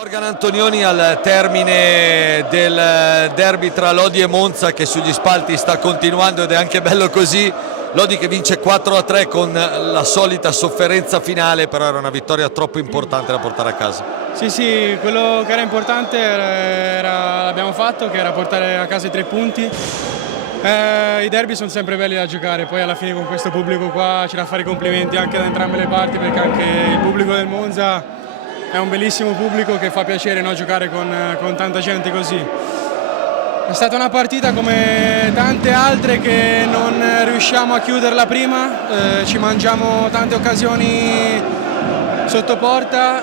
Morgan Antonioni al termine del derby tra Lodi e Monza, che sugli spalti sta continuando ed è anche bello così. Lodi che vince 4-3 con la solita sofferenza finale, però era una vittoria troppo importante da portare a casa. Sì, quello che era importante l'abbiamo fatto, che era portare a casa i 3 punti. I derby sono sempre belli da giocare, poi alla fine con questo pubblico qua c'è da fare i complimenti anche da entrambe le parti, perché anche il pubblico del Monza è un bellissimo pubblico che fa piacere, no, giocare con tanta gente così. È stata una partita come tante altre che non riusciamo a chiuderla prima, ci mangiamo tante occasioni sotto porta,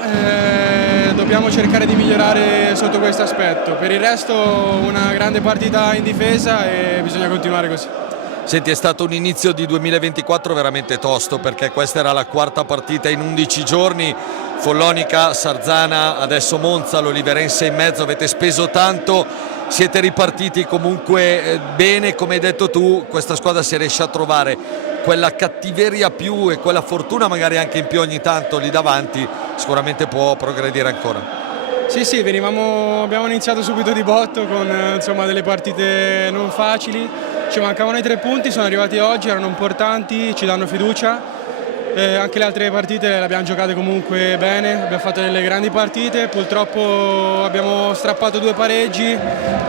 dobbiamo cercare di migliorare sotto questo aspetto. Per il resto una grande partita in difesa e bisogna continuare così. Senti, è stato un inizio di 2024 veramente tosto, perché questa era la quarta partita in 11 giorni, Follonica, Sarzana, adesso Monza, l'Oliverense in mezzo, avete speso tanto, siete ripartiti comunque bene, come hai detto tu, questa squadra si riesce a trovare quella cattiveria più e quella fortuna magari anche in più ogni tanto lì davanti, sicuramente può progredire ancora. Sì, abbiamo iniziato subito di botto con insomma, delle partite non facili, ci mancavano i 3 punti, sono arrivati oggi, erano importanti, ci danno fiducia. Anche le altre partite le abbiamo giocate comunque bene, abbiamo fatto delle grandi partite, purtroppo abbiamo strappato 2 pareggi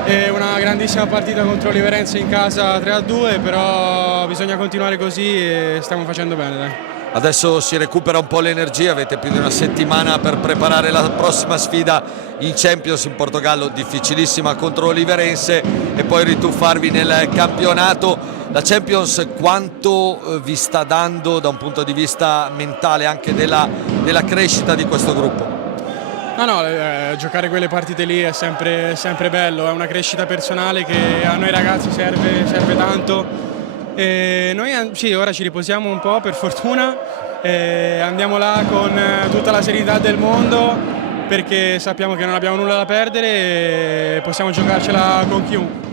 e una grandissima partita contro l'Oliverense in casa 3-2, però bisogna continuare così e stiamo facendo bene, dai. Adesso si recupera un po' l'energia, avete più di una settimana per preparare la prossima sfida in Champions in Portogallo, difficilissima contro l'Oliverense, e poi rituffarvi nel campionato. La Champions quanto vi sta dando da un punto di vista mentale anche della crescita di questo gruppo? No, giocare quelle partite lì è sempre bello, è una crescita personale che a noi ragazzi serve tanto. E noi sì, ora ci riposiamo un po' per fortuna, andiamo là con tutta la serenità del mondo, perché sappiamo che non abbiamo nulla da perdere e possiamo giocarcela con chiunque.